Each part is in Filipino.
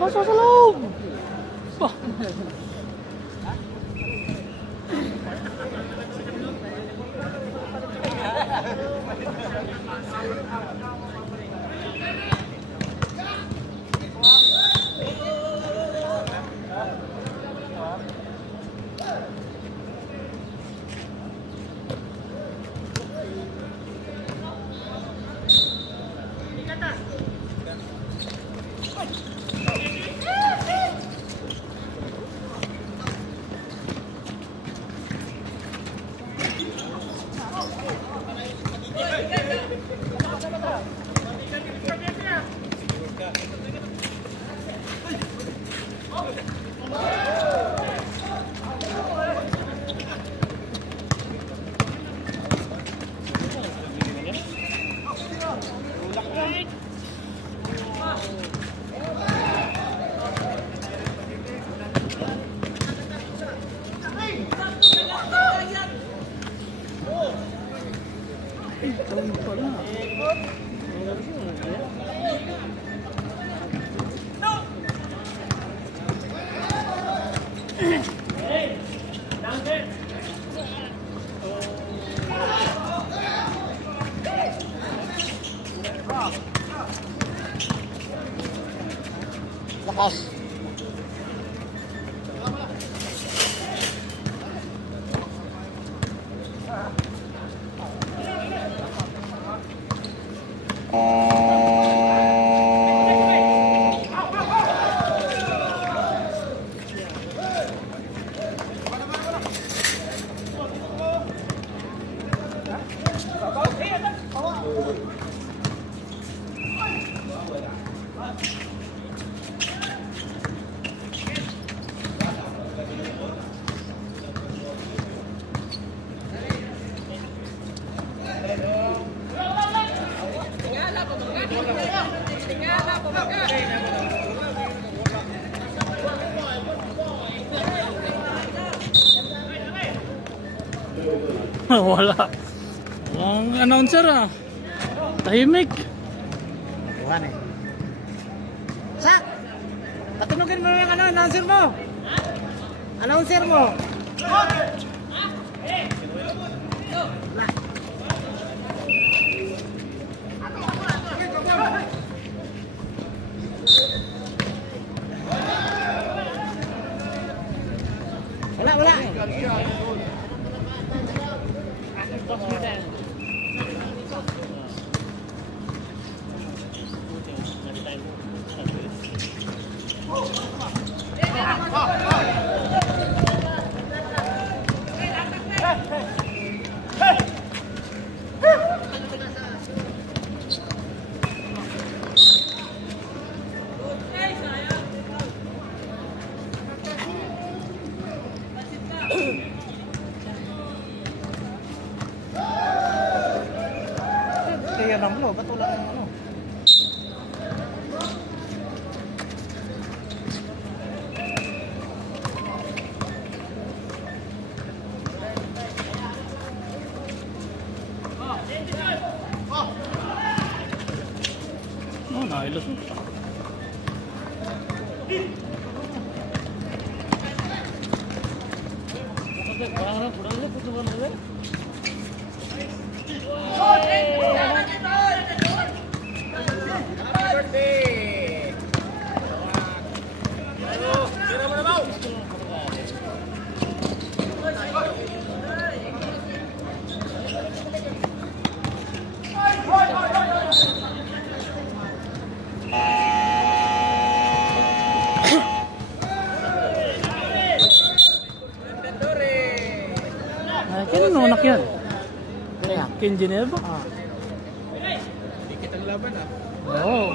Pasok sa loob! Bah. Lakas. Wala. Ang announcer tahimik. Bukan eh. Sak! Patunugin mo yung announcer mo. Announcer mo. Wala. Kaya naman ba't wala ng ano? Oh, nailos mo. Kailan nanak yan? Ken Geneva? Dikit ang laban Oo.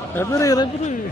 Referee, referee.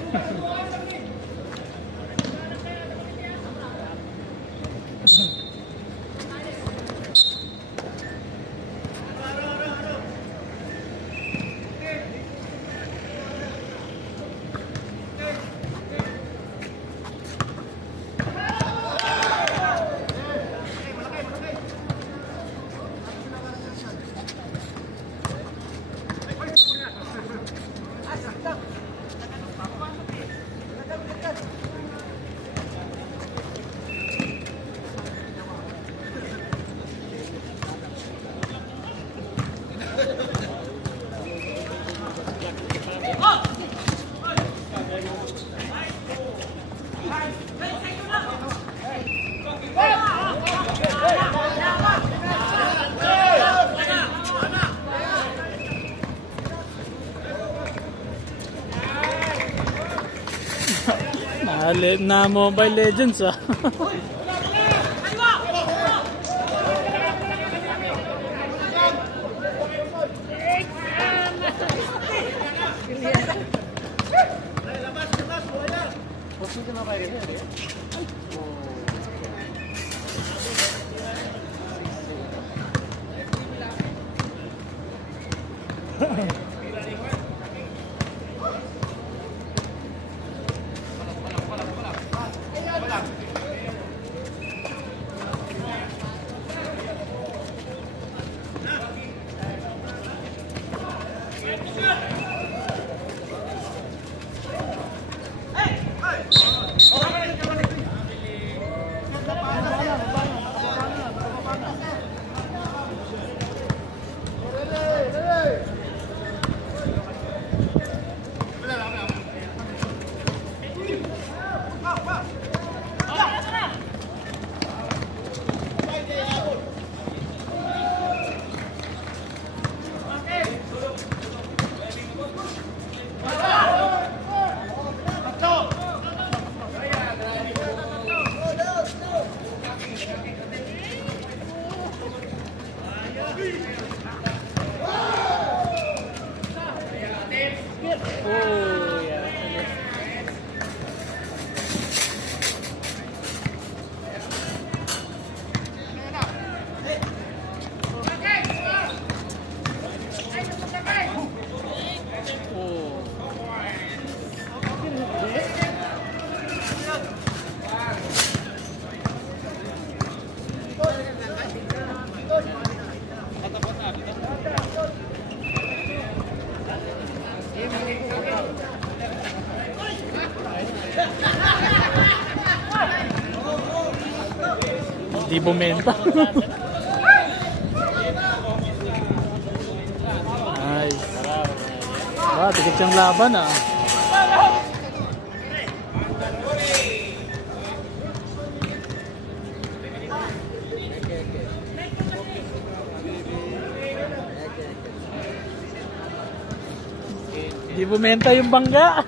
Na Mobile Legends ah. Di bumenta. Ay. Tikit siyang laban ah. Di bumenta yung bangga.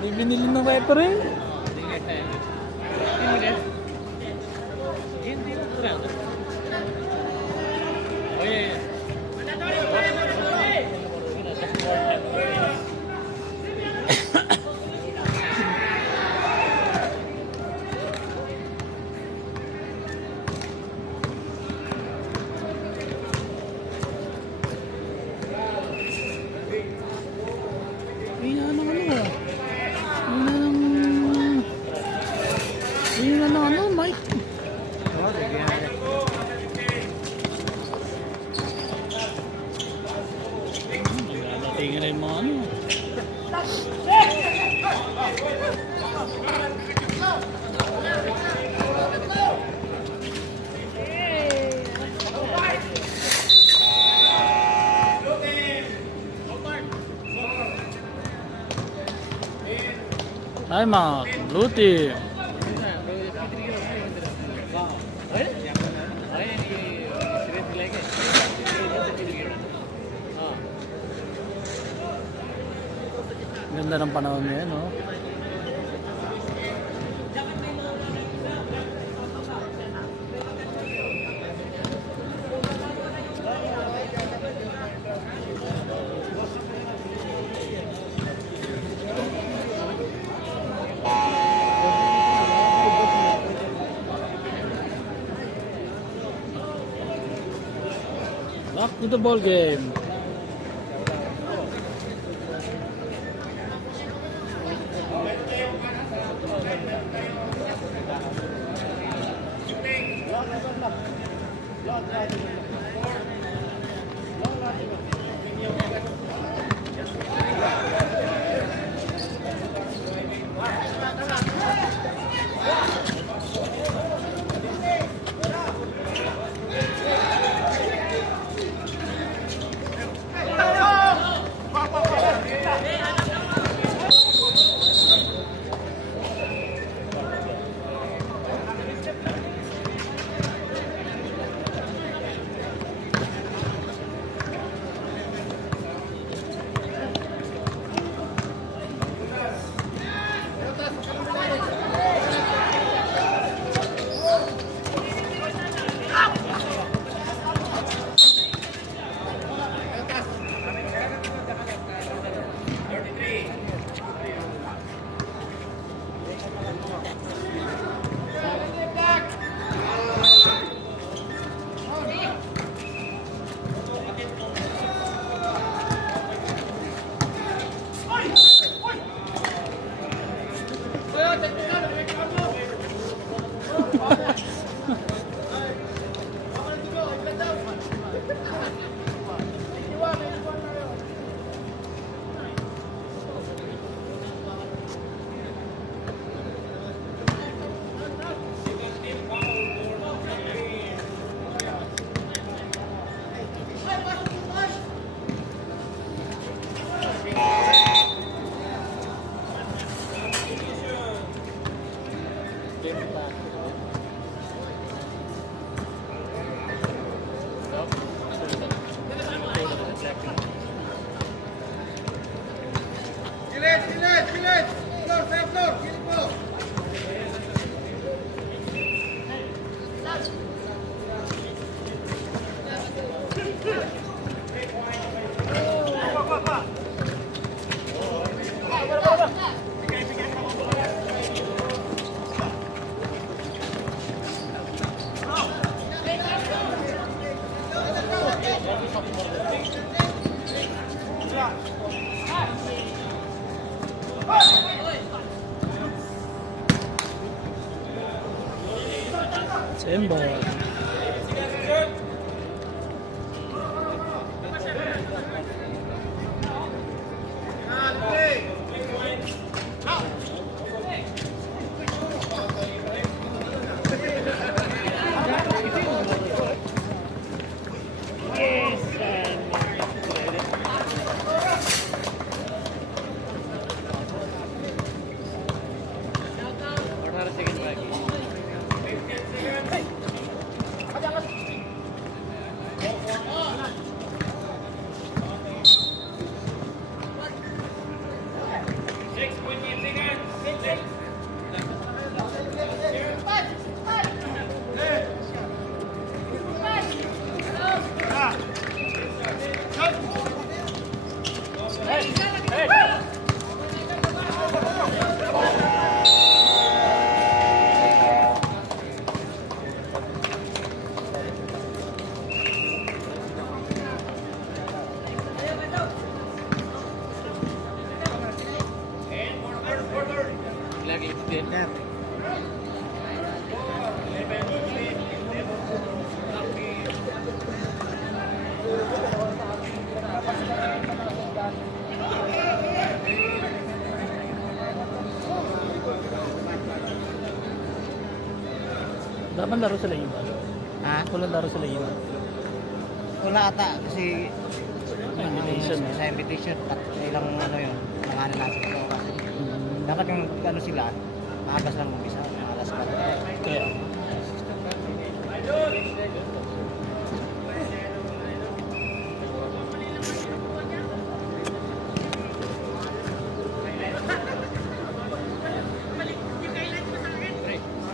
Di binili ng referee. Tingnan yung mga ano. Time out, blue team. Ganda ng panahon niya, no? Ito ball game. Same ball. Dapat laro sila yun. Ha? Walang laro sila yun. Wala ata kasi Invitation. sa invitation ilang ano yun, nangalan nasa ito kasi. Dapat yung ano sila, maagas lang mag-isa, alas 4. Kaya.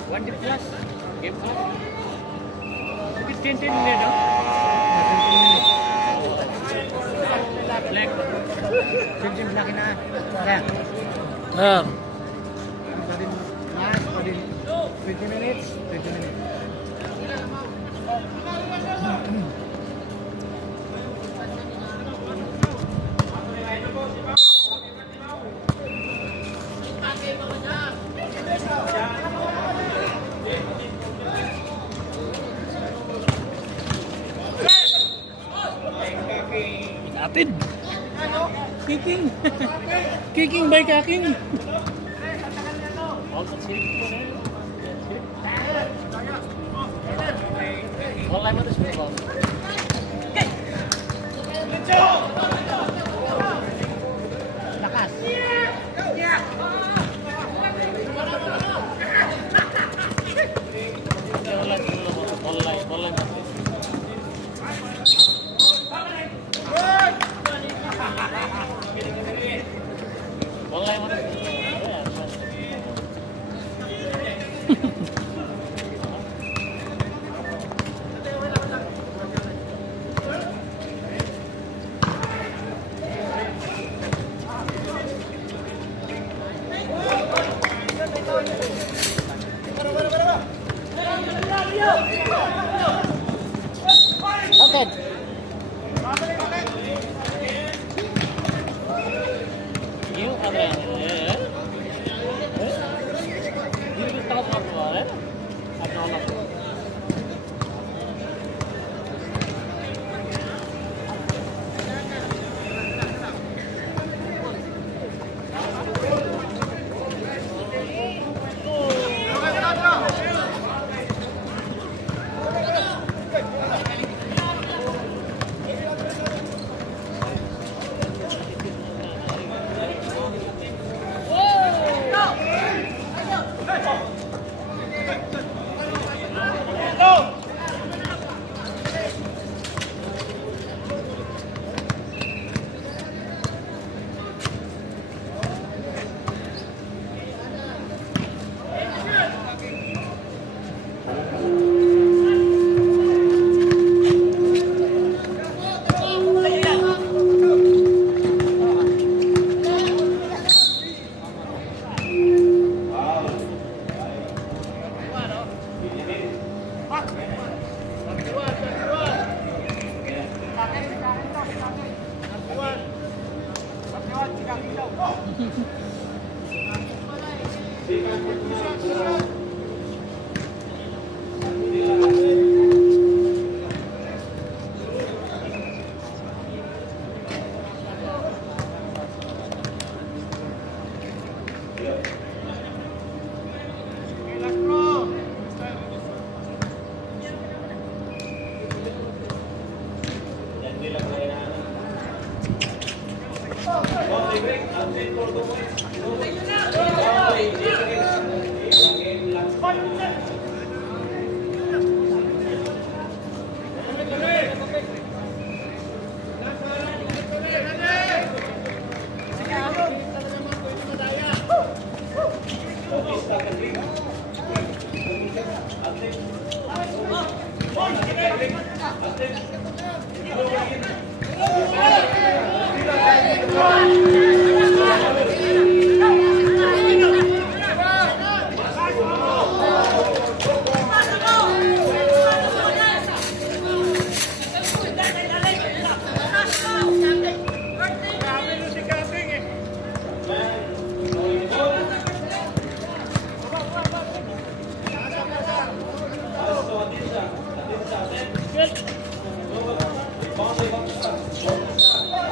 One day plus. Game plus. It's 10 minutes, no? Black. Sim laki na. Kaya. Ah, Pa din, pa din. 20 minutes. 20 minutes. Atid. Kicking. Kicking by kaking. Wala mo ito ba? Lakas. Wala mo. Wala mo. Okay. Yung ano yan? Yung gusto ko sa mga eh? At nakalap ko.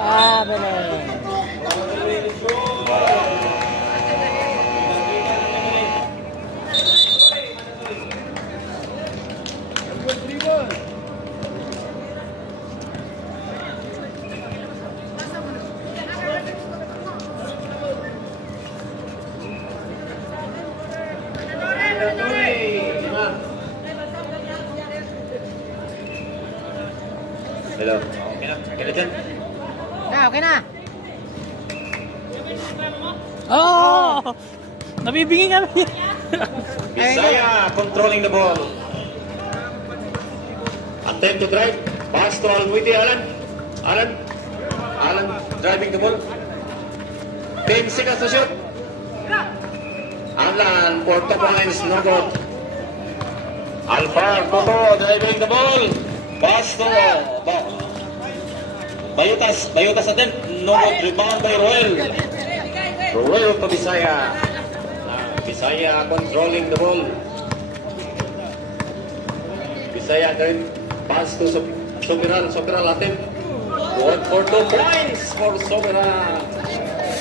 Ah, bener. Hello. Okay na. Okay na dyan. Okay na. Oh! Nabibingi kami. Bisaya controlling the ball. Attempt to drive. Pass to Almuiti. Alan driving the ball. 10 seconds to shoot. Alan for 2 points. No good. Alfar Toto driving the ball. Pass to Bayutas attempt. No good. Rebound by Roel. Roel to Bisaya. Bisaya controlling the ball. Bisaya drive. Pass to Sopiral attempt. Good for 2 points for Sobera.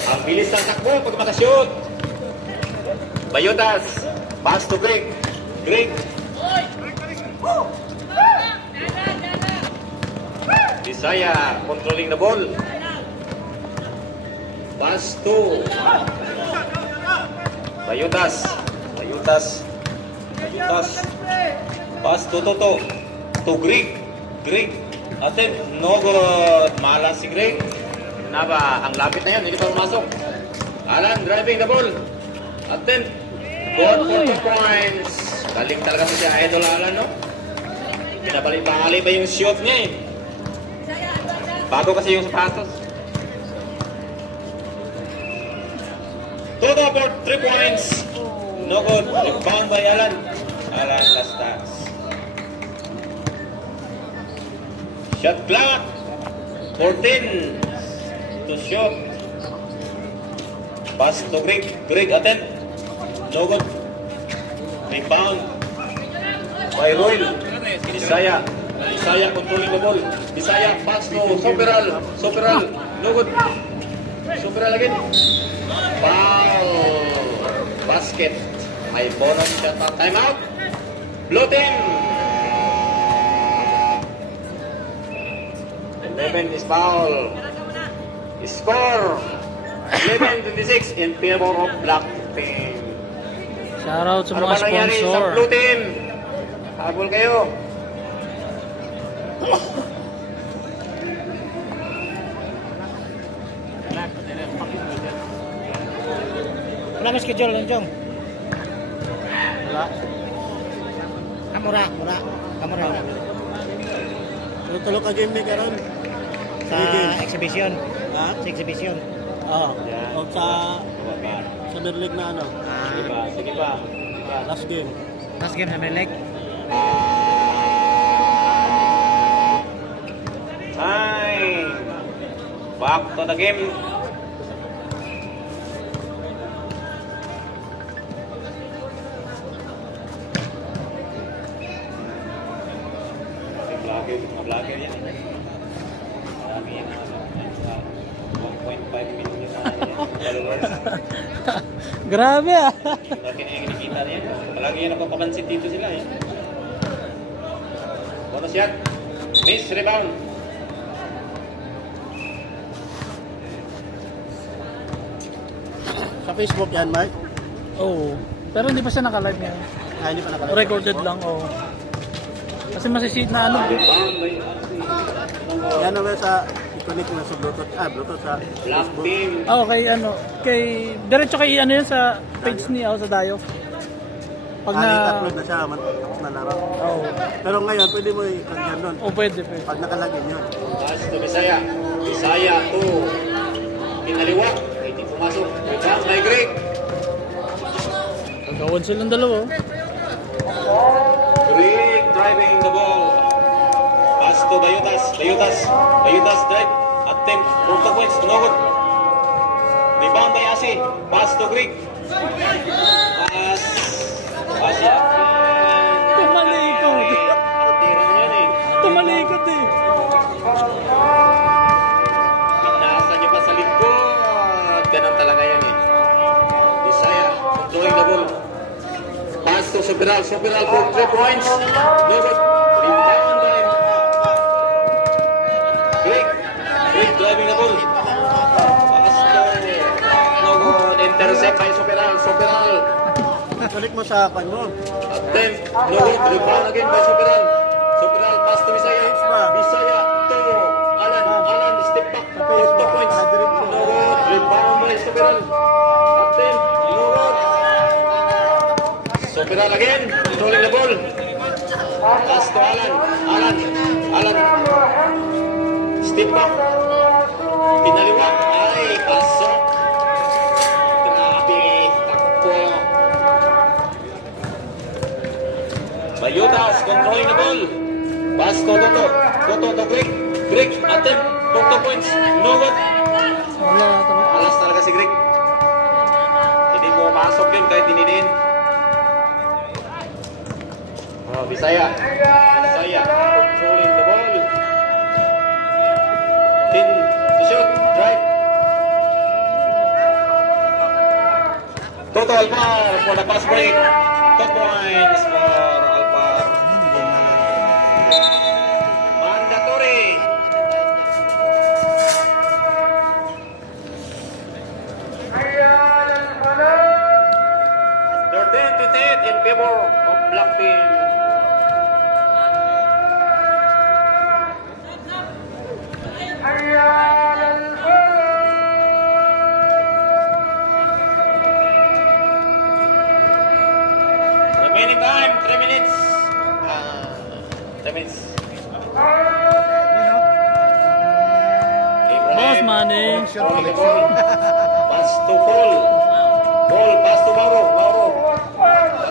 Ang bilis ng takbo pag makashoot. Bayutas. Pass to Greg. Greg. Bisaya controlling the ball. Pass to Bayutas. Bayutas. Bayutas. Pass to Toto. To Greg. Greg. Attempt. No good. Malas si Greg. Naba, ang lapit na yan. Hindi pa pumasok. Alan driving the ball. Attempt. Good for 2 points. Galing talaga si Idol Alan, no? Pinabalik-bali pa yung shoot niya eh. Bago kasi yung sapatos. Toto for 3 points. No good. Rebound by Alan. Alan Lastas. Shot clock. 14 to shoot. Pass to Greg. Greg attempt. No good. Rebound by Royal. Bisaya. Bisaya controlling the ball. Bisaya pass to Soperal. Soperal. No good. Soperal again. Foul. Basket. May bonus shot at timeout. Blue team. 11 is foul. Score 11-26 in favor of Black Team. Shoutout sa Ano mga ba nangyari sa sponsor. Blue Team? Habol kayo. Wala mo schedule lang, Jong. Wala. Kamura. Kamura. Tulog ka game ni karon. Sa exhibition. Ha? Sa exhibition. Oo. Yan. O sa Berlig na ano. Sige pa, sige pa. Last game. Last game sa Merlek. Time. Back to the game. Vlogger yan. Marami yan. 1.5 million yung followers. Grabe ah. Laki na yung kinikita niya. Palagi yan napapapansin dito sila eh. Bonus shot. Miss rebound. Sa Facebook yan, Mark? Oo. Pero hindi pa siya naka-live ngayon. Hindi pa nakalagay. Recorded lang, oo. Kasi masisit na ano. Rebound by Yan naman sa i-connect mo sa Bluetooth. Bluetooth sa Black Team. Oo, kay ano, diretso kay ano yan sa page niya, sa Dayo. Pag na, upload na siya, na laro. oo. Pero ngayon, pwede mo i-connect doon. Oo, pwede. Pag nakalagin yun. Pass to Bisaya. Bisaya to Pinaliwa. Hindi pumasok. Rebound by Greg. Nagawan silang dalawa. Greg driving the ball. Pass to Bayutas. Bayutas. Bayutas drive. Attempt. 4 points. No good. Rebound by Asi. Pass to Greg. Pass. Pass yan. Tumalikod. Tira na yan eh. Tumalikod eh. Pinasa niyo pa sa likod. Ganun talaga yan eh. Bisaya. Controlling the ball. Pass to Soperal. Soperal for 3 points. No good. Rebound by Greg. Greg driving the ball. Pass to no good. Intercept by Soperal. Soperal. Connect mo sa pan mo. Attempt. No good. Rebound again by Soperal. Soperal pass to Bisaya. Bisaya to Alan. Alan step back for 2 points. No good. Rebound by Soperal. Attempt. No good. Soperal again. Controlling the ball. Pass to Alan. Alan. Alan. Step back. Pinaliwa. Ay, pasok. Grabe. Takbo. Bayutas controlling the ball. Pass to Toto. Toto to Greg. Greg attempt for 2 points. No good. Wala talaga. Alas talaga si Greg. Hindi mo masok yun kahit dininin. Oh, Bisaya. Bisaya controlling the ball. Toto Alpar for the fast break. 2 points for Alpar. Mandatory. 13-28 in favor of Black Team. Remaining time, 3 minutes. 3 minutes. Boss Manny. Pass to Paul. Paul, pass to Mauro. Mauro.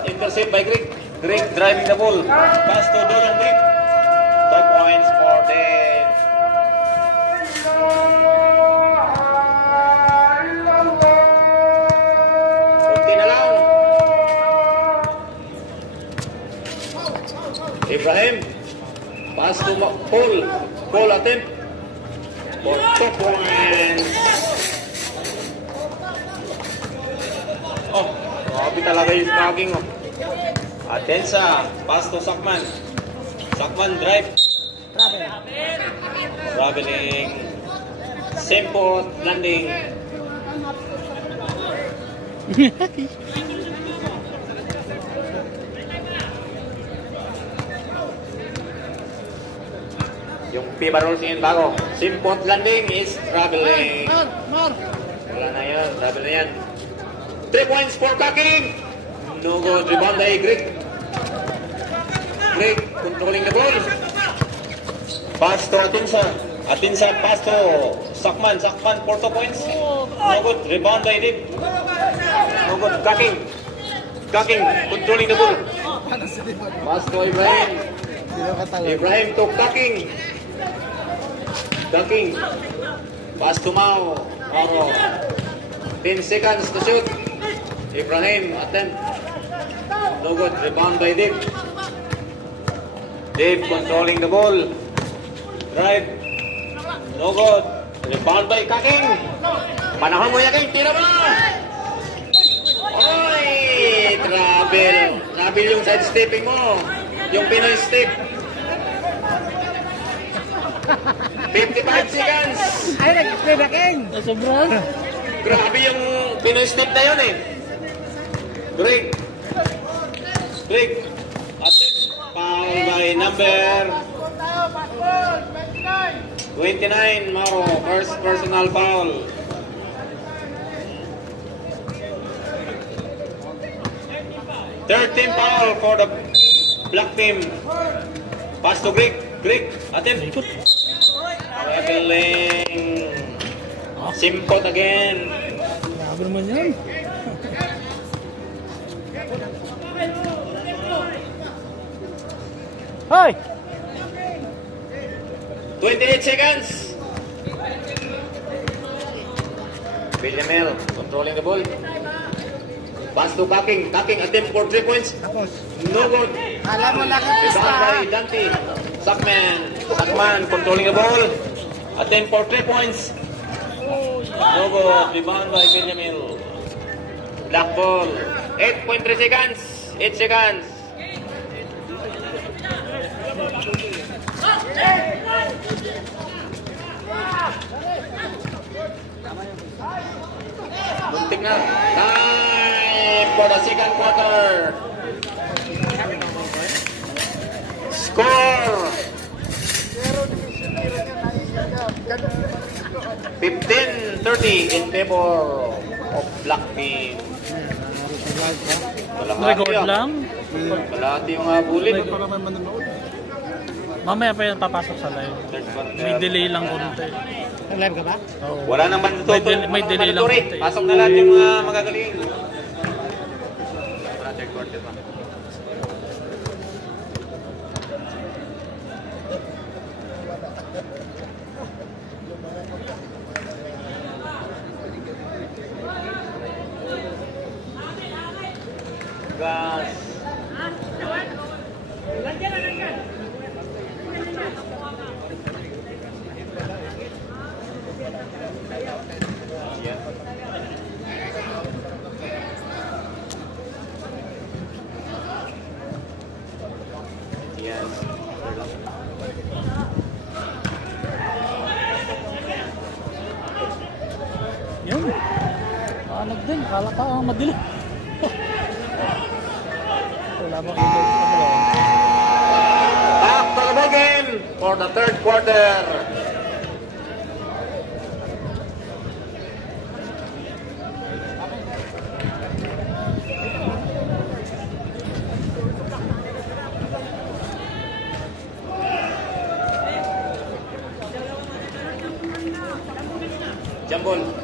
Intercept by Greg. Greg driving the ball. Pass to Dolong Greg. 5 points for the... Kunti na lang. Ibrahim. Pass to Paul. Paul attempt. For 2 points. Oh, grabe talaga yung tracking. Oh. Atensa, pass to Sakman. Sakman drive. Traveling. Simple landing. Yung FIBA rules ngayon bago. Simple landing is traveling. Wala na yan, travel na yan. 3 points for Kaking. No good. Rebound by Greg. Greg controlling the ball. Pass to Atinsa. Atinsa pass to Sakman. Sakman for 2 points. No good. Rebound by Dip. No good. Kaking. Kaking controlling the ball. Pass to Ibrahim. Ibrahim to Kaking. Kaking. Pass to Mau. Mauro. 10 seconds to shoot. Ibrahim attempt. No good. Rebound by Dave. Dave controlling the ball. Drive. No good. Rebound by Kaking. Panahon mo Kaking. Tira mo. Oy! Travel. Travel yung side stepping mo. Yung Pinoy step. 55 seconds. Ay, nag-play na King. Sobrang. Grabe yung Pinoy step na yun eh. Greg. Greg. Attempt. Foul by number 29, Mauro. First personal foul. Third team foul for the black team. Pass to Greg. Greg. Attempt. Traveling. Simpot again. Grabe naman yan. Hoy! 28 seconds. Villamel controlling the ball. Pass to Kaking. Kaking attempt for 3 points. No good. Alam mo lang ang pista. Rebound by Dante. Sakman. Sakman controlling the ball. Attempt for 3 points. No good. Rebound by Villamel. Black ball. 8.3 seconds. 8 seconds. Buntik na. Time for the second quarter. Score 15-30 in favor of Black Team. Record lang. Kalahati yung habulin. Mamaya pa yan papasok sa live. May delay lang konti. Nag-live ka ba? Oo. Wala nang May delay lang konti. Pasok na lahat yung mga magagaling. Wala third quarter pa. Gas. Kala pa ang madilim. Wala bang ibig sa dalawa. Back to the ball game for the third quarter. Jambol.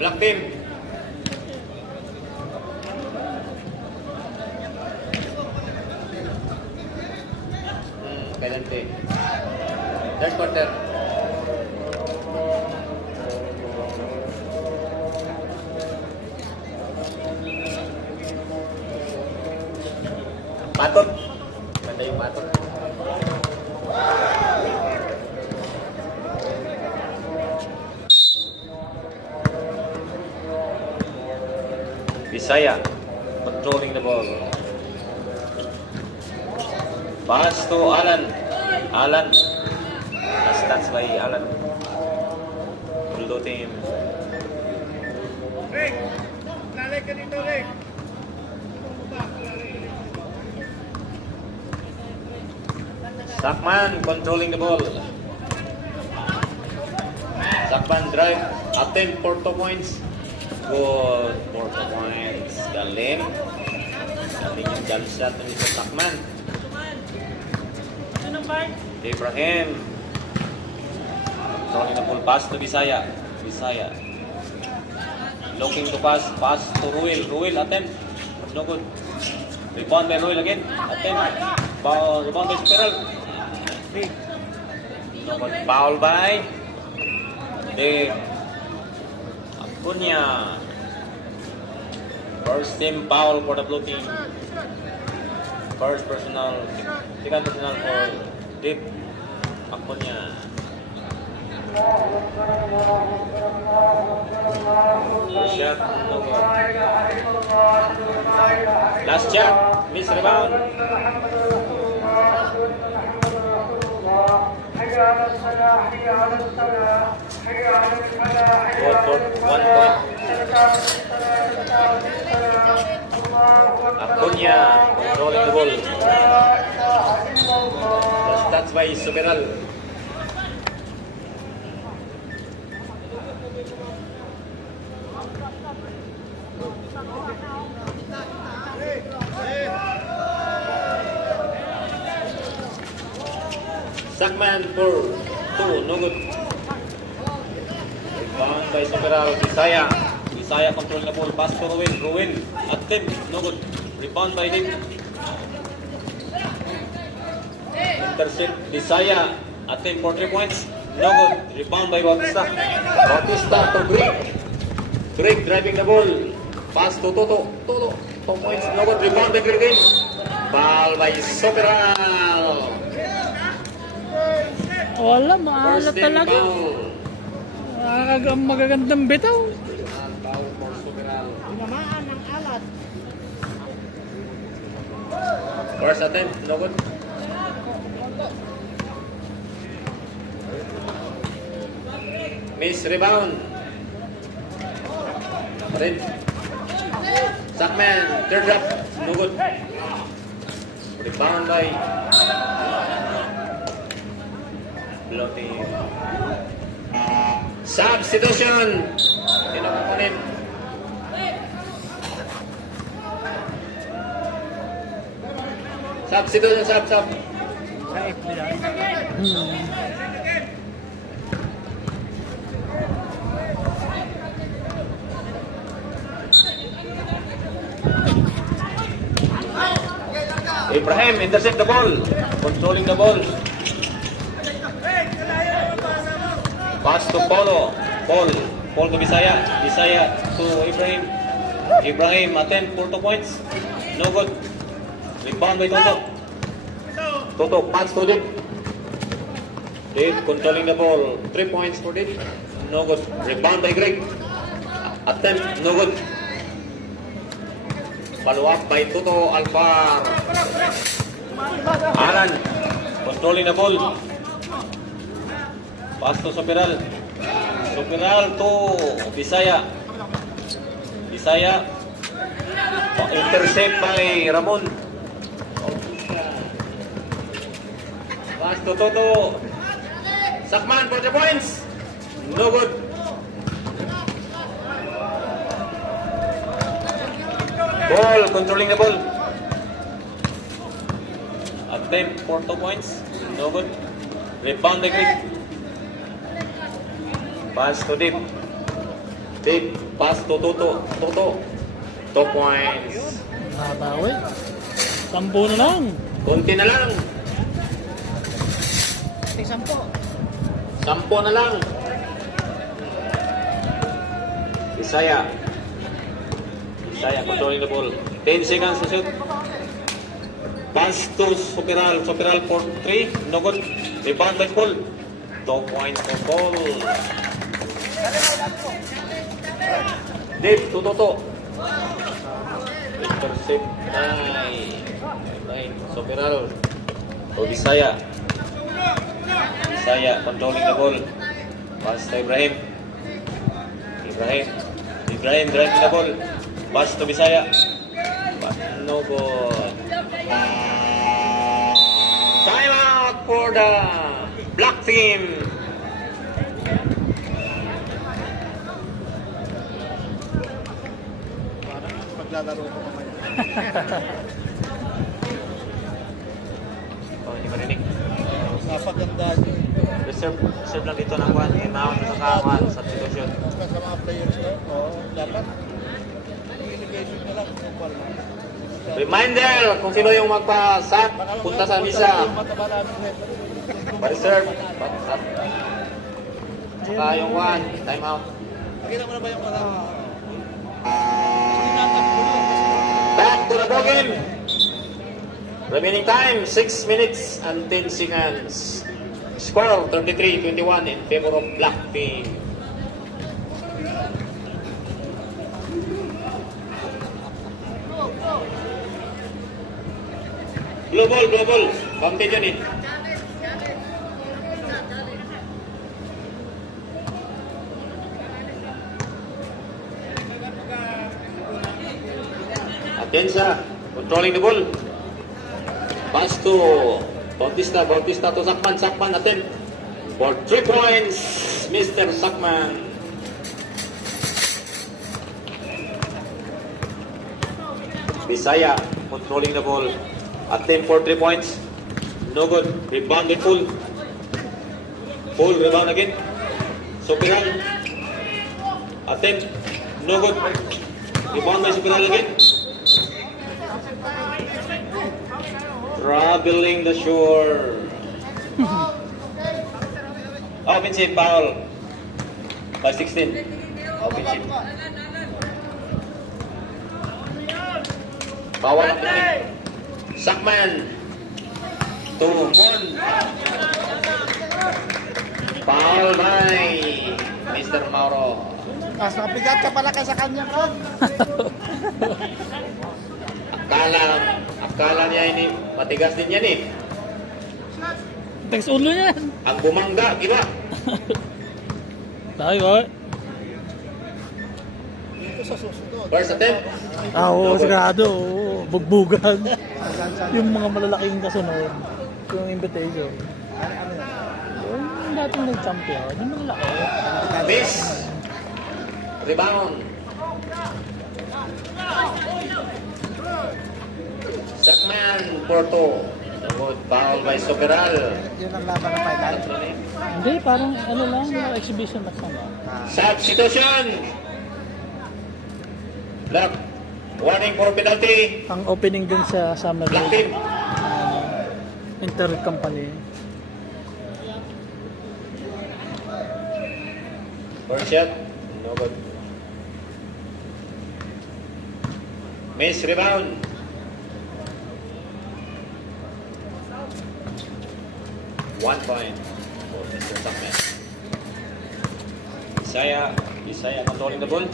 Black team. Penalty. Third quarter. Patut. Ganda yung patut. Bisaya controlling the ball. Pass to Alan. Alan. That's by Alan. Buldo team. Rick, lalay ka dito, Rick. Sakman controlling the ball. Sakman drive. Attempt for 2 points. Good. 4 points. Galing. Galing yung jump shot ni Sakman. Ibrahim. Controlling the ball. Pass to Bisaya. Bisaya. Looking to pass. Pass to Ruel. Ruel attempt. No good. Rebound by Ruel again. Attempt. Rebound by Spiral. No good. Foul by Dave Acuña. First team foul for the blue team. First personal, second personal for Dave Acuña. Shot, no good. Last shot, miss rebound. Good for 1 point. Acuña controlling the ball. The stats by Superal. Sakman for 2, no good. Rebound by Superal. Bisaya. Bisaya control the ball. Pass to Ruel. Ruel attempt, no good. Rebound by Nick. Intercept Bisaya. Attempt for 3 points. No good. Rebound by Bautista. Bautista to Greg. Greg driving the ball. Pass to Toto. Toto. 2 points. No good. Rebound by Greg. Ball by Superal. Wala, maalat talaga. Magagandang bitaw. Tinamaan ng alat. First attempt, no good. Miss rebound. Red. Sakman, third drop, no good. Rebound by Blue team. Substitution. Tinakunin. Substitution, sub. Sa FBI. Ibrahim intercept the ball. Controlling the ball. Pass to Paulo. Paul to Bisaya. Bisaya to Ibrahim. Ibrahim attempt for 2 points. No good. Rebound by Toto. Toto pass to Dip. Dip controlling the ball. 3 points for Dip. No good. Rebound by Greg. Attempt no good. Follow up by Toto Alvar. Alan, controlling the ball. Pass to Sopiral. Sopiral to Bisaya. Bisaya. Intercept by Ramon. Pass to Toto. Sakman for the points. No good. Ball, controlling the ball. Attempt for 2 points. No good. Rebound the Greek. Pass to Deep. Deep. Pass to Toto. Toto. 2 points. Nabawi. 10 na lang. Kunti na lang. Isang po. 10 na lang. Bisaya. Bisaya controlling the ball. 10 seconds to shoot. Pass to Sopiral. Sopiral for 3. No good. Rebound by Paul. 2 points for Paul. Deep to Toto. Intercept by Sopiral. To Bisaya. Bisaya controlling the ball. Pass to Ibrahim. Ibrahim driving the ball. Pass to Bisaya. But no good. Time out for the black team. Paglalaro ko mamaya. Oh, hindi marinig. Napagandaan yun. Reserve lang dito ng kwan. Mount sa kawan, substitution. Sa mga players na, dapat communication na lang. Ball na. Reminder kung sino yung magpa-sat, punta sa misa. Pa-reserve. Saka yung kwan, time out. Nakita mo na ba yung Back to the ball game. Remaining time, 6 minutes and 10 seconds. Score 33-21 in favor of black team. Global. Bangke dyan eh. Atensa, controlling the ball. Pass to Bautista to Sakman attempt for 3 points, Mr. Sakman. Bisaya controlling the ball. Attempt for 3 points. No good. Rebound by Paul. Paul rebound again. Sopiral. Attempt. No good. Rebound by Sopiral again. Traveling the shore. Offensive foul by 16. Offensive. Bawal ang pitik. Sakman. 2-1. Foul by Mr. Mauro. Mas mabigat ka pala kay sa kanya, bro. Akala niya ini matigas din yan eh. Thanks ulo yan. Ang bumangga, di ba? Tayo, Ito sa susunod. First attempt. oo, sigurado. Oo. Bugbugan. Yung mga malalaking kasunod. Yung invitation. Yung dating nag-champion, yung malaki. Miss. Rebound. Sakman, Porto. Good foul by Soperal. Yun ang laban ng final. Hindi, parang ano lang, yung exhibition match lang. Substitution. Black. Warning for penalty. Ang opening din sa Summer Black League, team. inter-company. First shot. No good. Miss rebound. One point for Mr. Sakman. Bisaya controlling the ball.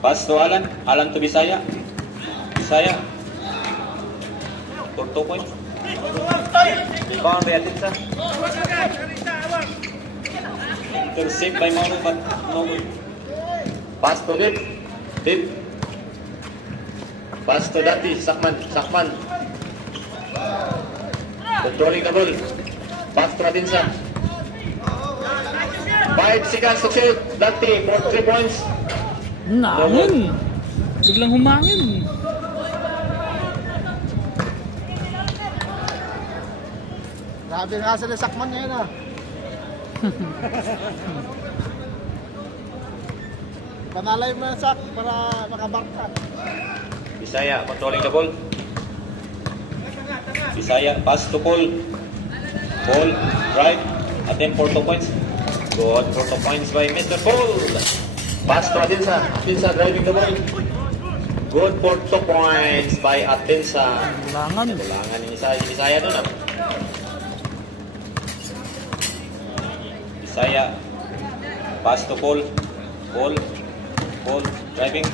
Pass to Alan. Alan to Bisaya. 2 points. Rebound by Atinsa. Intercept by Mauro, but no good. Pass to Dip. Dip. Pass to Dati. Sakman. Controlling the ball. Pass to Atinsa. 5 seconds to shoot. Dati for 3 points. Nangin! Biglang humangin. Grabe nga sila sakman ngayon ah. Panalay mo yung sak para makabarka. Bisaya controlling the ball. Bisaya pass to Paul. Paul drive. Attempt for 2 points. Good for 2 points by Mr. Paul. Pass to Atinsa. Atinsa driving the ball. Good for 2 points by Atinsa. Kulangan. Kulangan ni Bisaya doon ah. Bisaya. Pass to Paul. Paul driving.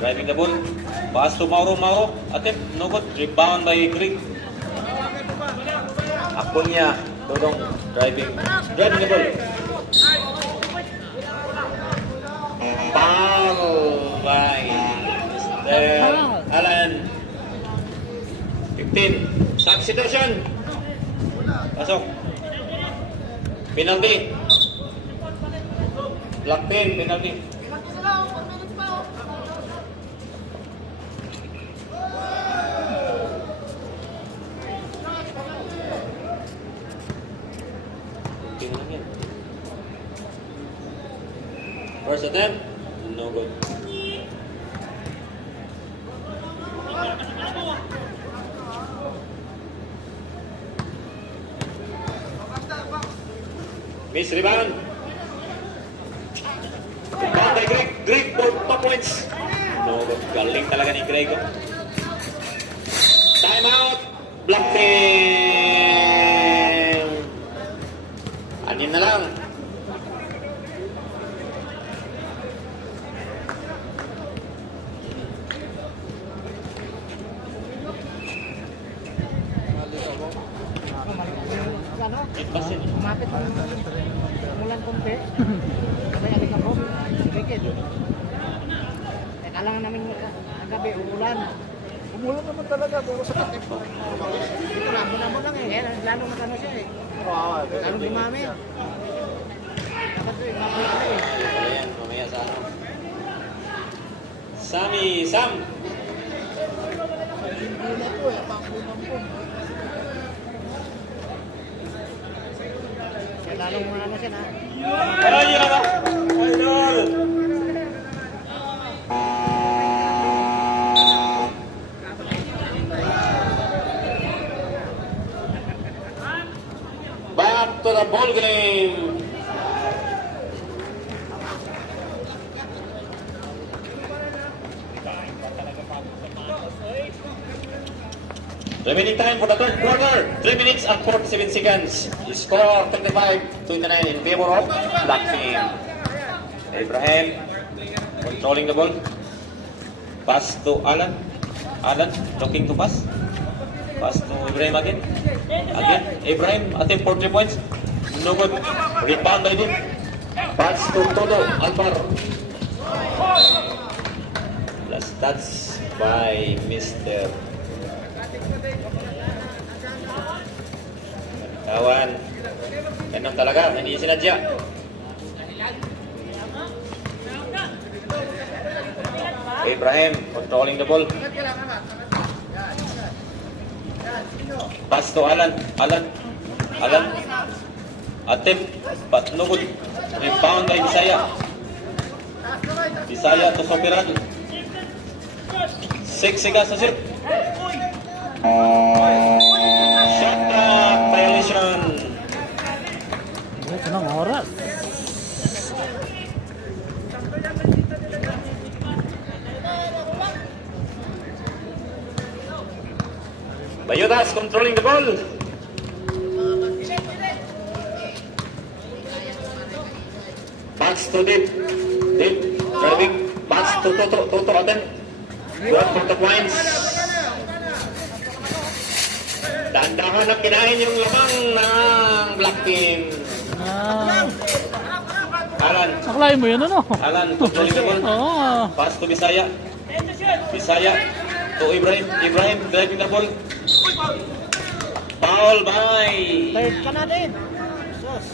Driving the ball. Pass to Mauro. Attempt. No good. Rebound by Greg. Acuña. Dodong. Driving the ball. Foul by Mr. Alan. 15. Substitution. Pasok. Penalty. Black pin, penalty. First attempt, no good. Miss rebound. Rebound by Greg. Greg for 2 points. No good. Galing talaga ni Greg. Time out. Block team. Anin na lang. Itbasin. Kumapit ang mulan kumpe. Sabay alik ako. Sikit. Kailangan namin gabi umulan. Umulan naman talaga pero sa katip ko. Dito lang, mo lang eh. Lalo magano siya eh. Lalo dumami. Dapat ko mamaya eh. Ayan, mamaya sa ano. Sam. Hindi ko eh. Pangpunang-pun. Lalong mga ano siya na. Ay, yun ako. Idol. Back to the ball game. Remaining time for the third quarter, 3 minutes and 47 seconds. Score 35-29 in favor of Black Team. Abraham controlling the ball. Pass to Alan. Alan looking to pass. Pass to Ibrahim again. Ibrahim attempt for 3 points. No good. Rebound by him. Pass to Todo Alvar. Last touch by Mr. Kawan. Ganun talaga, hindi sinadya. Ibrahim controlling the ball. Pass to Alan. Attempt, but no good. Rebound by Bisaya to Soperan. 6 seconds to shoot. Shot clock violation. Ito ng oras. Bayudas controlling the ball. Pass to Deep driving. Pass to Toto attempt. Good for the points. Dahan-dahan na kinain yung lamang ng black team. Ah, Alan, saklayin mo yun, ano? Alan, controlling the ball. Oo. Pass to Bisaya. Bisaya to Ibrahim. Ibrahim driving the ball. Foul by Third ka na din. Sus.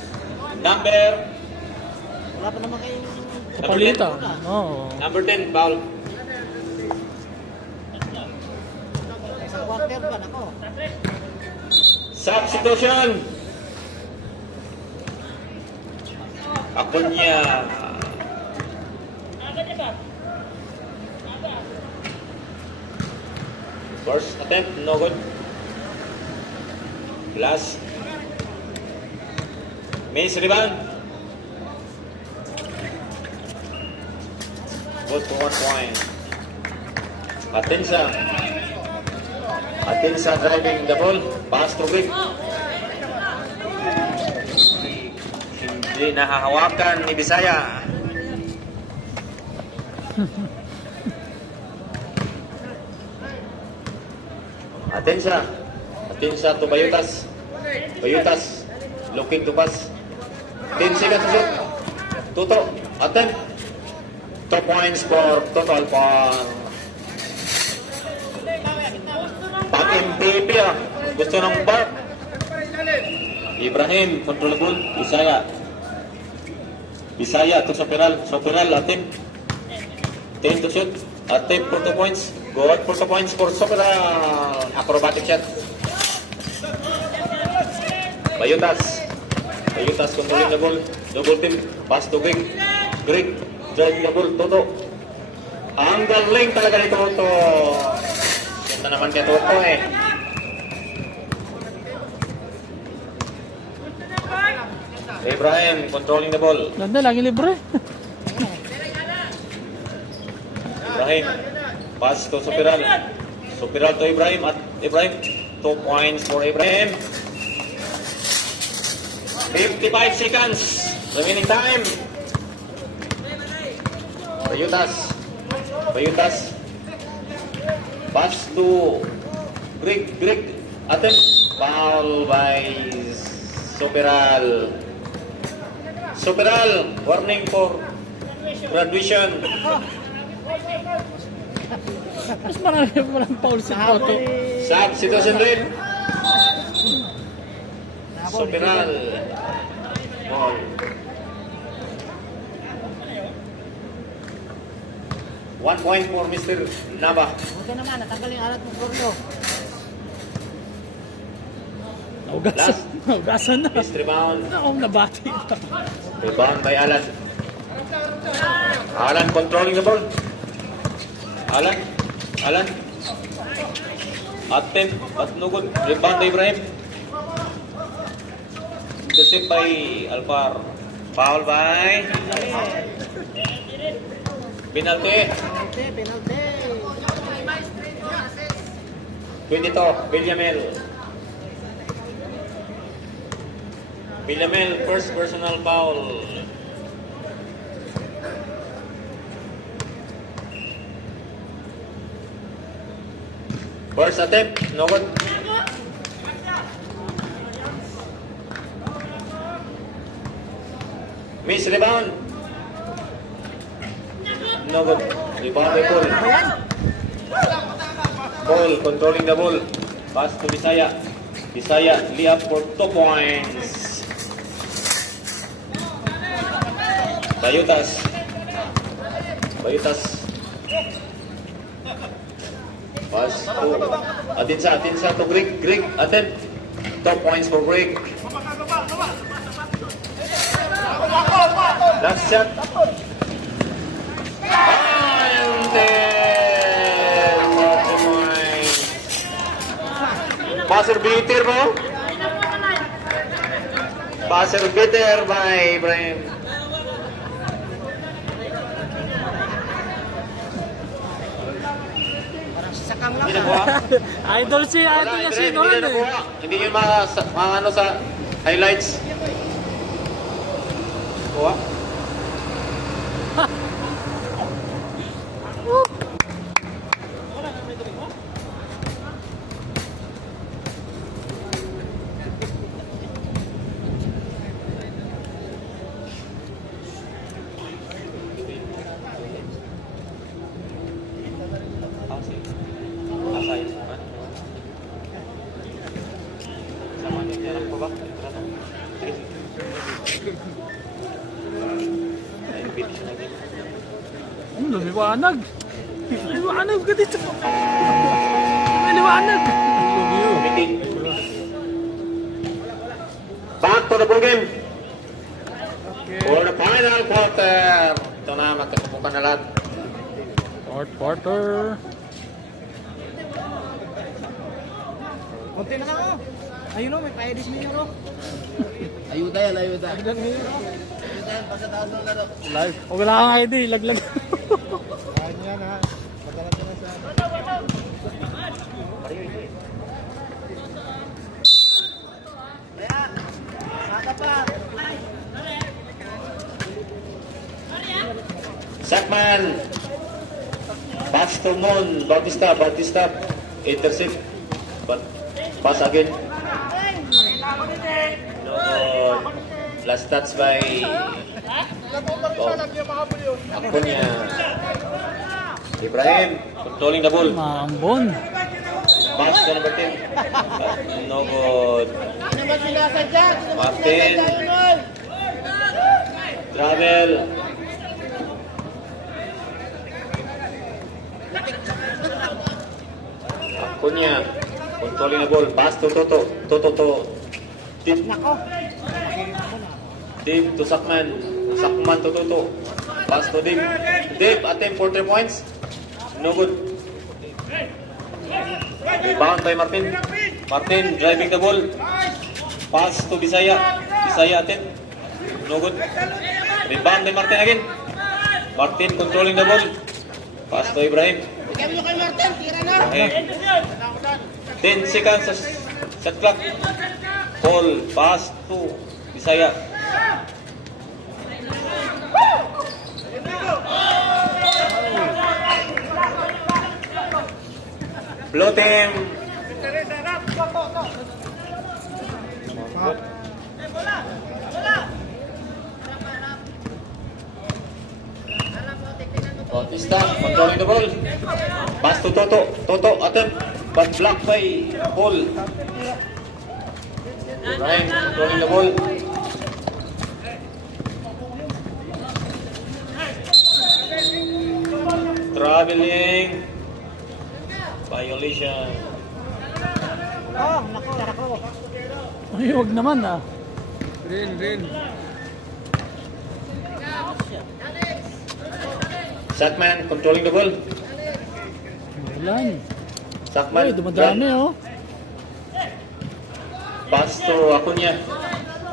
number Wala pa naman kayong... Kapalitan. Oo. number 10, foul. Isang quarter pa, nako. Substitution. Akunya. First attempt, no good. Last. Miss rebound. Good for 1 point. Atensa. Atensa driving the ball. Pass to Greg. Hindi nahahawakan ni Bisaya. Atensa. Atensa to Bayutas. Bayutas looking to pass. 10 seconds to shoot. Tuto. Attempt. 2 points for total for pag-MVP ah. Gusto ng bar. Ibrahim, controllable. Bisaya. Bisaya to Soperal. Soperal, attempt. 10 to shoot. Attempt for 2 points. Good for 2 points for Soperal. Acrobatic shot. Bayutas. Bayutas controlling the ball. Double team. Pass to Greg. Greg. Driving the ball. Toto. Ang galing talaga ni Toto. Ganda naman kay Toto eh. Ibrahim controlling the ball. Ganda, lagi libre. Ibrahim. Pass to Sopiral. Sopiral to Ibrahim. At Ibrahim. 2 points for Ibrahim. 55 seconds. Remaining time. Bayutas. Bayutas. Pass to Greg. Greg. Attempt. Foul by Sopiral. Sopiral. Warning for graduation. Mas maraming foul si Toto. Substitution rin. Sopiral. Ball. 1 point for Mr. Nava. Huwag ka naman, natanggal yung alat mo, Floryo. Naugasan. Naugasan na. Missed rebound. Ako nabati. Rebound by Alan. Alan controlling the ball. Alan. Alan. Attempt. At no good. Rebound by Ibrahim. Intercept by Alvar. Foul by penalty. Penalty, penalty. 22. Villamel. Villamel, first personal foul. First attempt, no good. Miss rebound. No good. Rebound by Paul. Paul controlling the ball. Pass to Bisaya. Bisaya, lay up for 2 points. Bayutas. Bayutas. Pass to Atinsa to Greg. Greg, attempt. 2 points for Greg. Last shot. And then, what a point. Passer beater mo? Passer beater by Ibrahim. Parang sasakang lang. Hindi nakuha. Idol si Wala, ating kasi Ibrahim, noon hindi eh. nakuha. Hindi yun mga ano sa highlights. Kuha. liwanag. May liwanag ka dito. May liwanag. Back to the ball game. For the final quarter. Ito na, magkatupukan na lahat. Fourth quarter. Kunti na lang oh. Ayun oh, may pa-edis minyo oh. Ayuda yan, ayuda. Agad ngayon oh. Live. O wala kang ID, laglag. Yan ha. Madalas na sa... Ayan. Saka pa. Sakman. Pass to Mon. Bautista. Intercept. But pass again. No. Last touch by Acuña. Ibrahim controlling the ball. Maambon. Pass to number 10. No good. Martin. Travel. Acuña controlling the ball. Pass to Toto. Deep. Deep to Sakman. Sakman to Toto. Pass to Deep. Deep attempt for 3 points. No good. Rebound by Martin. Martin driving the ball. Pass to Bisaya. Bisaya attempt. No good. Rebound by Martin again. Martin controlling the ball. Pass to Ibrahim. Okay. 10 seconds sa shot clock. Ball. Pass to Bisaya. Blue team. Bautista controlling the ball. Pass to Toto. Toto attempt but blocked by Paul. Ibrahim controlling the ball. Traveling. Violation. Oh, nako. Ay, huwag naman ah. Rin. Sakman controlling the ball. Ulan. Sakman. Ay, dumadami oh. Pass to Acuña.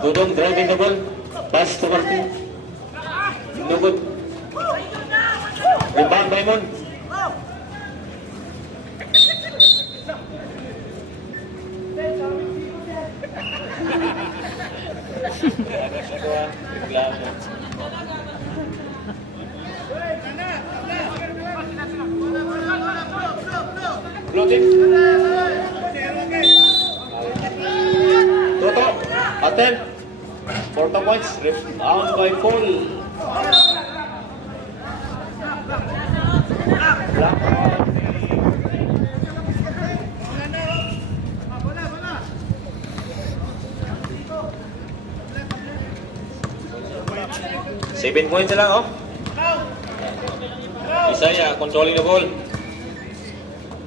Dudong driving the ball. Pass to Martin. No good. Rebound by Mon. Blue team. Toto. Attempt. 4 points. Rebound by Paul. Black. 7 points na lang, oh. Isaiah controlling the ball.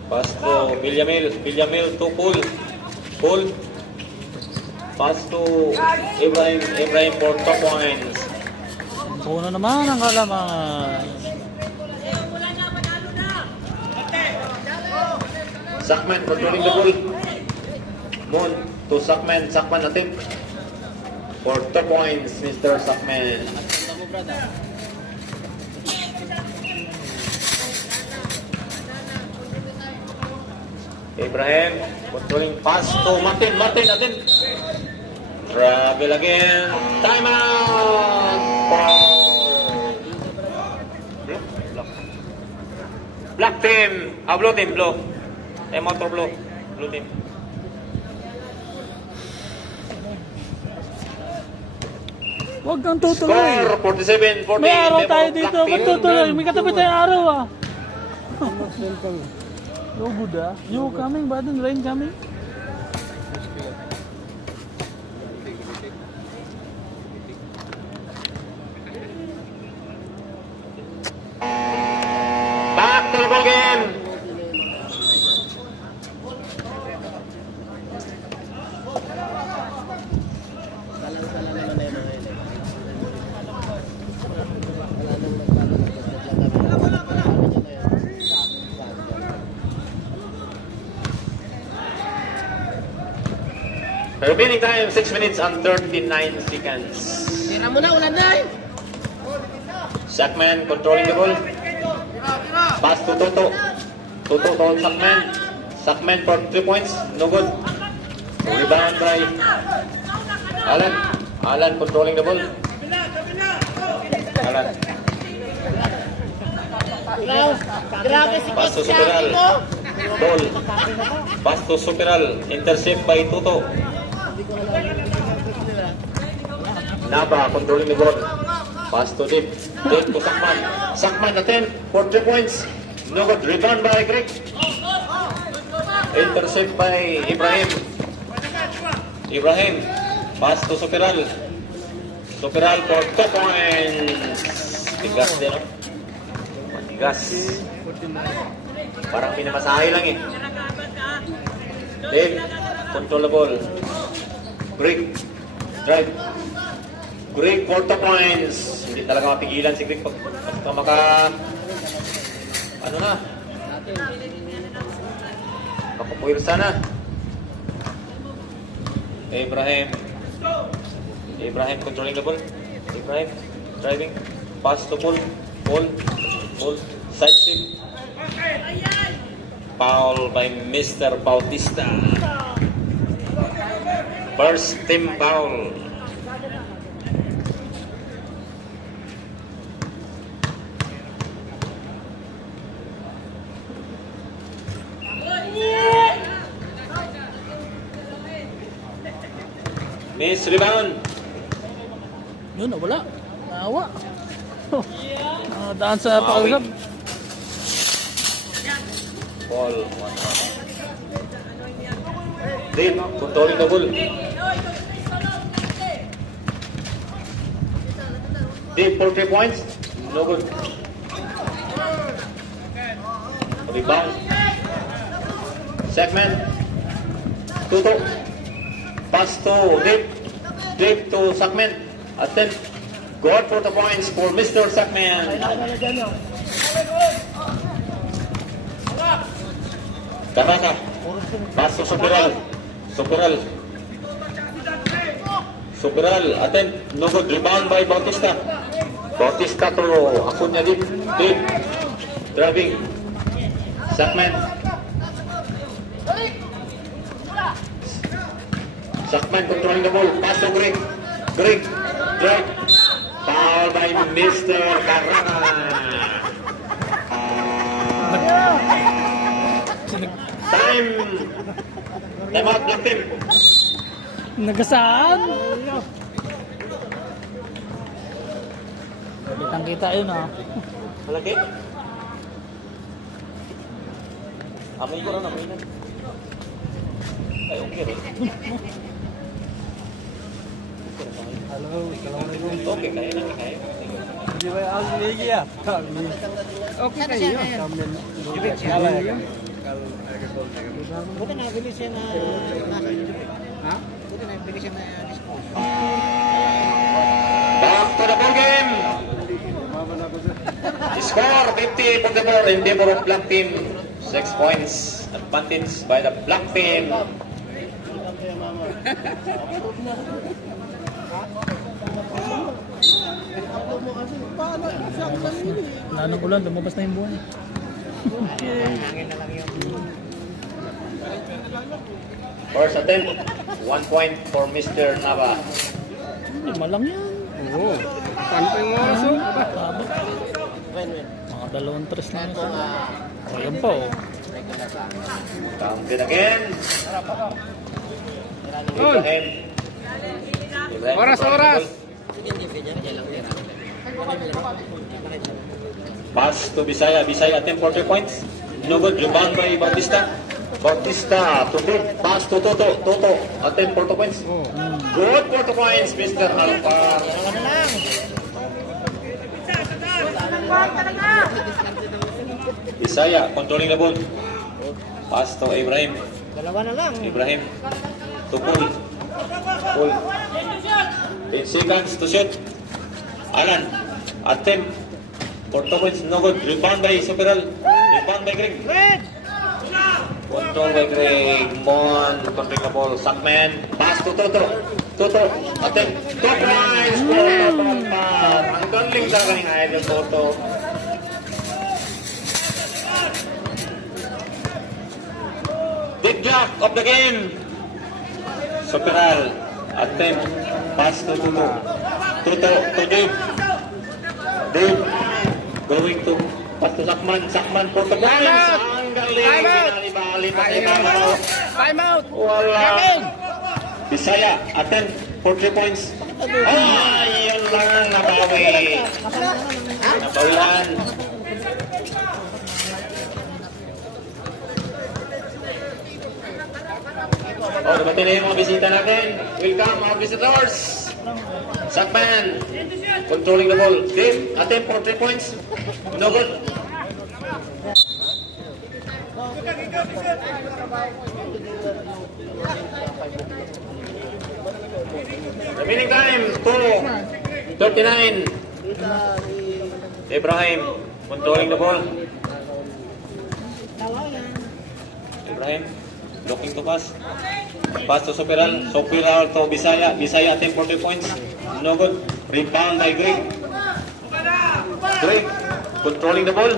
Pass to Villamil to Paul. Pass to Ibrahim for 2 points. Puno naman ang kalaman. Sakman controlling the ball. Moon to Sakman attempt for 2 points, Mr. Sakman. Ibrahim controlling pass to Martin attempt. Travel again. Timeout. Black team. Blue team. Timeout for blue team. Huwag kang tutuloy. Score 47-40. May araw tayo dito. Ba't tutuloy? May katabi tayong araw ah. No good ah. You coming? Baden rain coming? Remaining time 6 minutes and 39 seconds. Tira mo na, ulan na eh. Sackman controlling the ball. Pass to Toto. Toto to Sackman. Sackman for 3 points. No good. Rebound by Alan. Alan controlling the ball. Alan. Grabe si Pass to Superal. Ball. Pass to Superal. Intercept by Toto. Naba controlling the ball. Pass to Deep. Deep to Sackman. Sackman attempt for 3 points. No good. Rebound by Greg. Intercept by Ibrahim. Ibrahim. Pass to Superal. Superal for 2 points. Tigas din, no? Matigas. Parang pinamasahe lang eh. Dave, control the ball. Greg, drive. Greg, 4 points. Hindi talaga mapigilan si Greg pag maka... Ano na? Makapuwirsa na. Ibrahim. Ibrahim controlling the ball. Ibrahim driving. Pass to Paul. Paul. Side step. Foul by Mr. Bautista. First team foul. Miss rebound. Yun, wala. Naawa. Daan sa pakausap. Ball. Deep, controlling the ball. Deep for 3 points. No good. Rebound. Segment. Tuto. Pass to Deep. Deep to Sackman. Attempt. Go out for the points for Mr. Sackman. Karaka. Pass to Superal. Superal. Attempt. No good. Rebound by Bautista. Bautista to Acuña Deep. Deep. Driving. Sackman. Sackman controlling the ball. Pass to Greg. Greg. Drive. Foul by Mr. Carrana. Time. Time out, black team. Nagasaan? Kitang-kita yun ah. Malaki? Amoy ko rin, amoy na. Ay, okay rin. Okay, kaya na, kaya. Okay na yun. Buti na bili siya na... Ha? Buti na bili siya na... Back to the ball game. Score 50-44 in favor of black team. 6 points advantage by the black team. Nanong ulan, lumabas na yung buwan. First attempt, 1 point for Mr. Nava. Lima lang yan. Oo. Paano pa yung oras oh? Abot. Mga 2 tres na yun. Ayan pa oh. Counted again. Oy! Ibrahim. Ibrahim. Oras! Pass to Bisaya. Bisaya attempt for 3 points. No good. Rebound by Bautista. Bautista to mid. Pass to Toto. Toto attempt for 2 points. Good for 2 points, Mr. Alpar. Bisaya controlling the ball. Pass to Ibrahim. Dalawa na lang. Ibrahim to pull. 10 seconds to shoot. Alan attempt for 2 points. No good. Rebound by Superal. Rebound by Greg. Red! Control by Greg. Mon. Control the ball. Sakman. Pass to Toto. Toto. Attempt. Top lines. Ang galing talaga ng idol Toto. Deadlock of the game. Soperal. Attempt. Pass to Toto. Toto to Dave. Dave. Going to pass to Sakman. Sakman for the points. Ang galing. Binali-bali pa sa ibabaw. Time out! Wala. Bisaya. Attempt for 3 points. Ay, yun lang. Nabawi. Nabawian. Oh, dumating na yung mga bisita natin. Welcome mga visitors. Sakman. Controlling the ball. Dave, attempt for 3 points. No good. Remaining time, 2:39. Ibrahim, controlling the ball. Ibrahim, looking to pass. Pass to Soperal. Soperal to Bisaya. Bisaya attempt for 3 points. No good. Rebound by Greg. Greg, controlling the ball.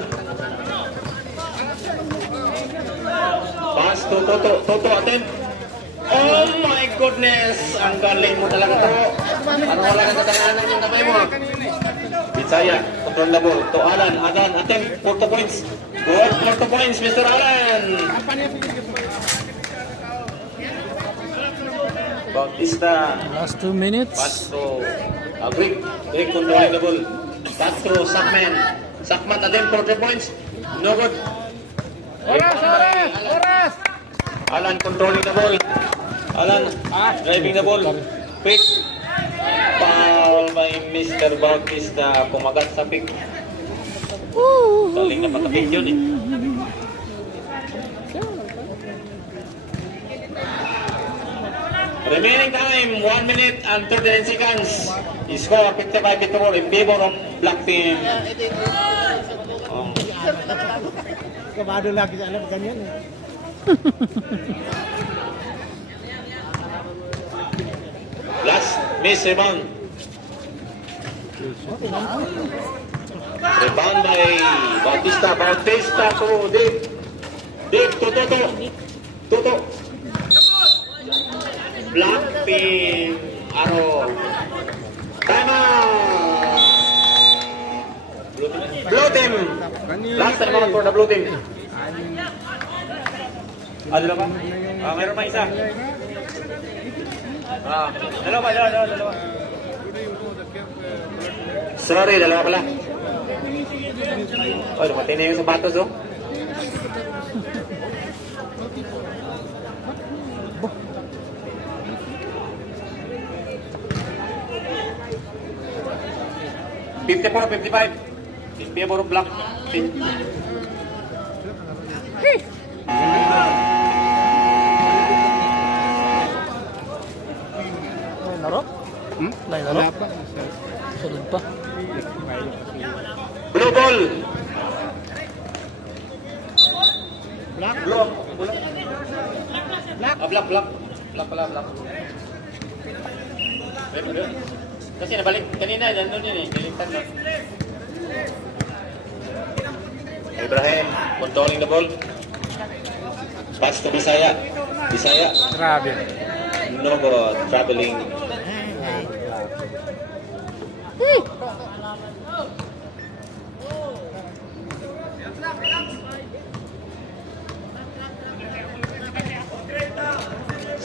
Pass to Toto. Toto attempt. Oh my goodness! Ang galing mo talaga to. Ano wala kang tatanganan yung kamay mo? Bisaya, control the ball. To Alan. Alan, attempt for 2 points. Good for 2 points, Mr. Alan. Bautista. Last 2 minutes. Pass to Greg. Greg controlling the ball. Pass to Sakman. Sakman attempt for 3 points. No good. Oras! Alan controlling the ball. Alan driving the ball. Quick. Foul by Mr. Bautista. Kumagat sa pick. Saling na patapik yun eh. Remaining time, 1 minute and 39 seconds. Score 55-54 in favor of Black Team. Kabado lagi sa alam ganyan eh. Last miss rebound. Rebound by Bautista. Bautista to Dave. Dave to Toto. Toto. Black Team. Arrow. Time out. Blue Team. Last time out for the Blue Team. Dalawa pa? Meron pa isa. Dalawa. Sorry, dalawa pala. Oh, dumating na yung sapatos, oh. $54-55. In favor of Black Team. Laro? Laro? Sunod pa. Blue ball. Black. Blue. Black. Black pala. Wait. Kasi nabalik kanina, nandun yun eh. Niligtan na. Ibrahim, controlling the ball. Pass to Bisaya. Grabe. No go, traveling.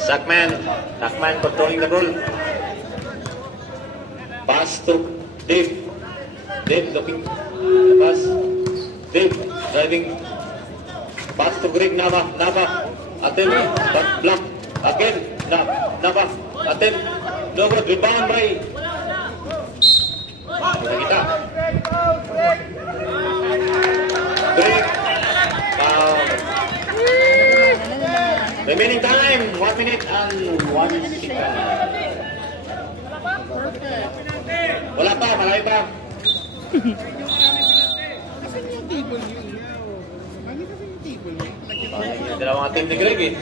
Sakman controlling the ball. Pass to Dave. Dave looking. Pass. Dave driving. Pass to Greg Nava. Attempt. Block. Again. Nava. Attempt. No good. Rebound by. Kita. Greg. Remaining time. 1 minute and 1 second. Wala pa, marami pa. Asan yung table yun? Bakit kasi yung table? Dalawang team ni Greg eh.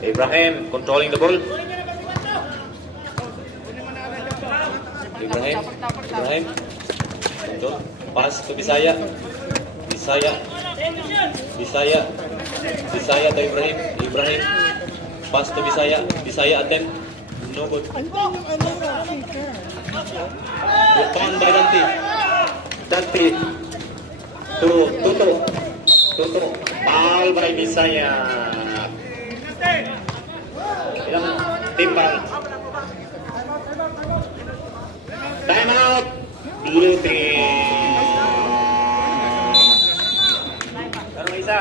Ibrahim controlling the ball. Ibrahim. Control. Pass to Bisaya. Bisaya to Ibrahim. Ibrahim. Pass to Bisaya. Bisaya attempt. No good. Return by Dante. Dante. Tuto. Ball by Bisaya. Ilang timbang. Time out. Blue team. Ano isa?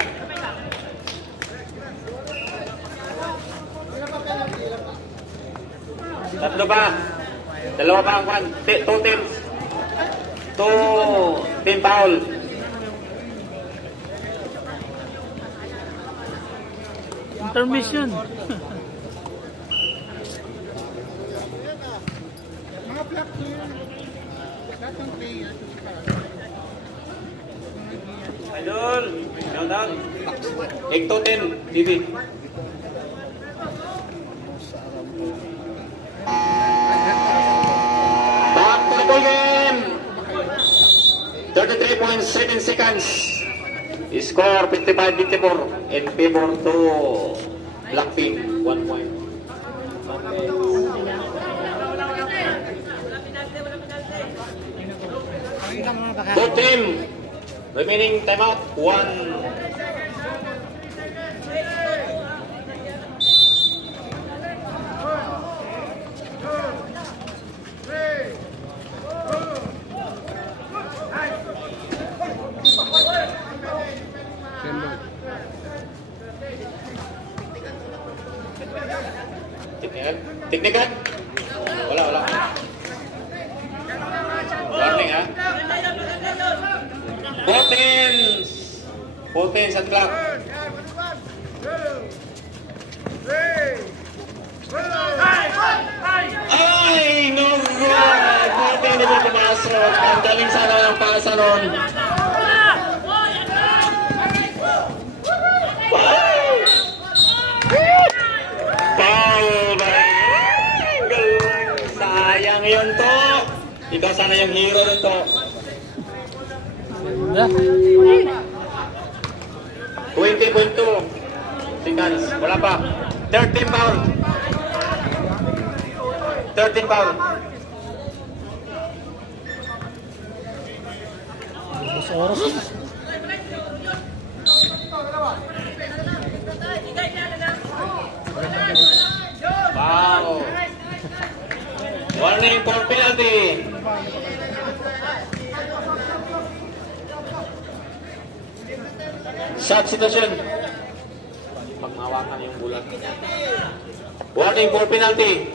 Tatlo ba? Dalawa ba ang kwan? Two teams. Team foul. Intermission. Idol. Countdown. 8 to 10. BB. Back to the ball game. 33.7 seconds. Score 55-54 in favor to Blackpink. 1 point. Both team. Remaining timeout. 1. Teknikan? Wala. Warning ha? 14 at clock. Ay, no good! 14 na mo pumasok. Ang galing sana ng pasa nun. Foul ba? Galing. Sayang yun to. Ikaw sana yung hero nito. Ganda. 20.2 seconds. Wala pa. 13 foul. 13 foul. Sa oras. Wow. Warning for penalty. Substitution. Pagmawakan yung bulat. Warning for penalty.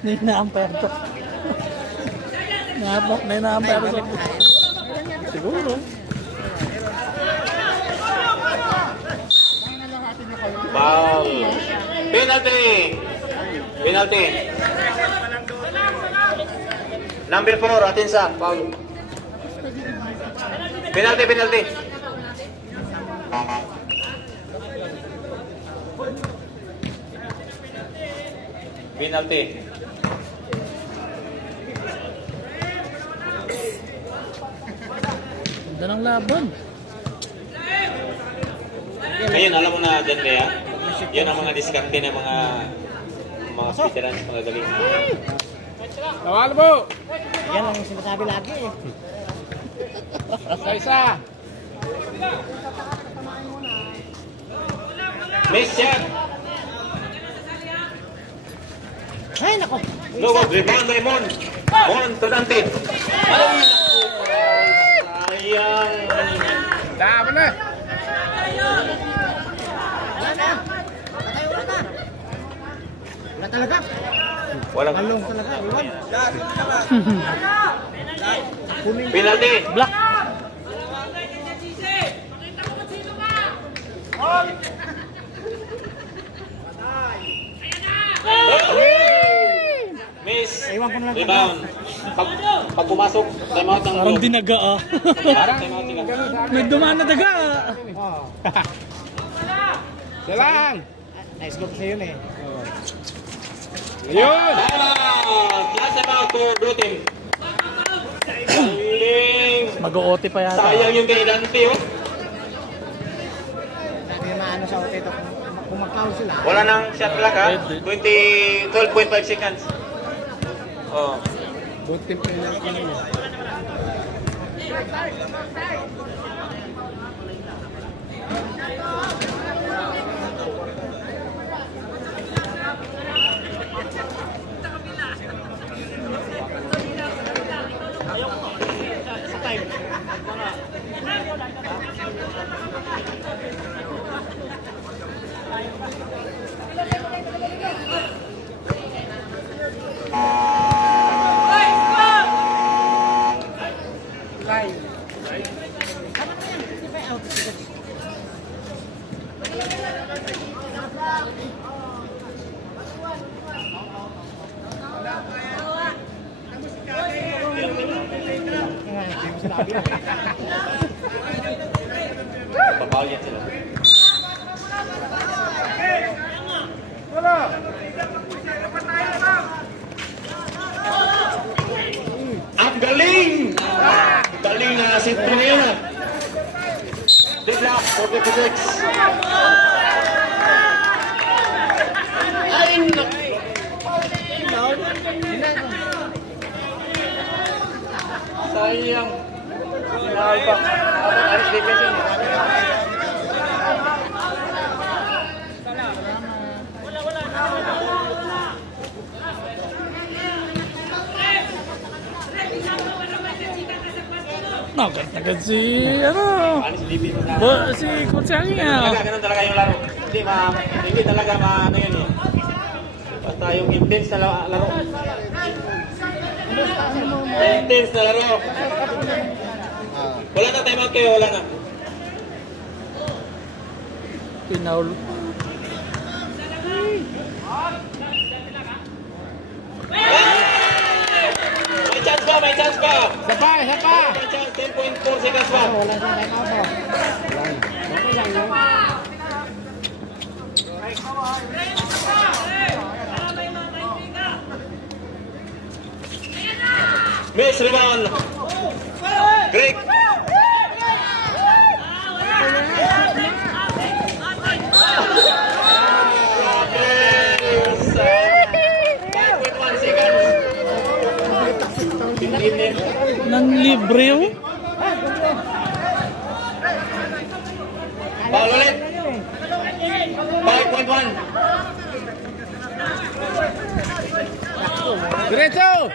May na-umpire to. May na-umpire to. Siguro. Foul. Penalty. Penalty. Number 4, Atinsa. Foul. Penalty. Penalty. Ganda ng laban. Ngayon, alam mo na dyan, Lea, yan ang mga diskarte ng mga veterans, mga galing. Tawal mo! Yan ang sinasabi lagi eh. Isa! Miss shot! Ay, nako. No good, rebound by Mon. Mon to Dante. Ay, sayang. Tama na! Wala na. Wala talaga. Walang Malong talaga. Iwan. penalty. Black. Iwan ko na lang. Rebound. Pag pumasok, time out ng Parang Globe. dinaga ah. Time out sila. May dumaan na daga. Oh. Siya lang. Nice goal kasi yun eh. Ayun. Last time out to blue team. Galing. Mag-OT pa yata. Sayang yung kay Dante, oh. Dati maano sa hotel ito. Kung mag-foul sila. Wala nang shot clock, ha? 12.5 seconds. Oh. Good team penalty na yun. Papawal yan sila. Ang galing! Galing na si Trinina. Good luck for the Phoenix. Ay, sayang. Sinahal pa. Aris defense yun. Agad si, ano, Aris defense na. si Kutsang niya. Ganun talaga yung laro. Hindi talaga ano yun eh. Basta yung intense na laro. Intense na laro. Wala na timeout kayo, wala na. Pinaul. May chance pa, may chance pa. Isa pa, isa pa. May chance, 10.4 seconds pa. Wala sa time out oh. Okay lang yun. Miss rebound. Greg. Nanlibre oh. Ball ulit. 5.1. Diretso.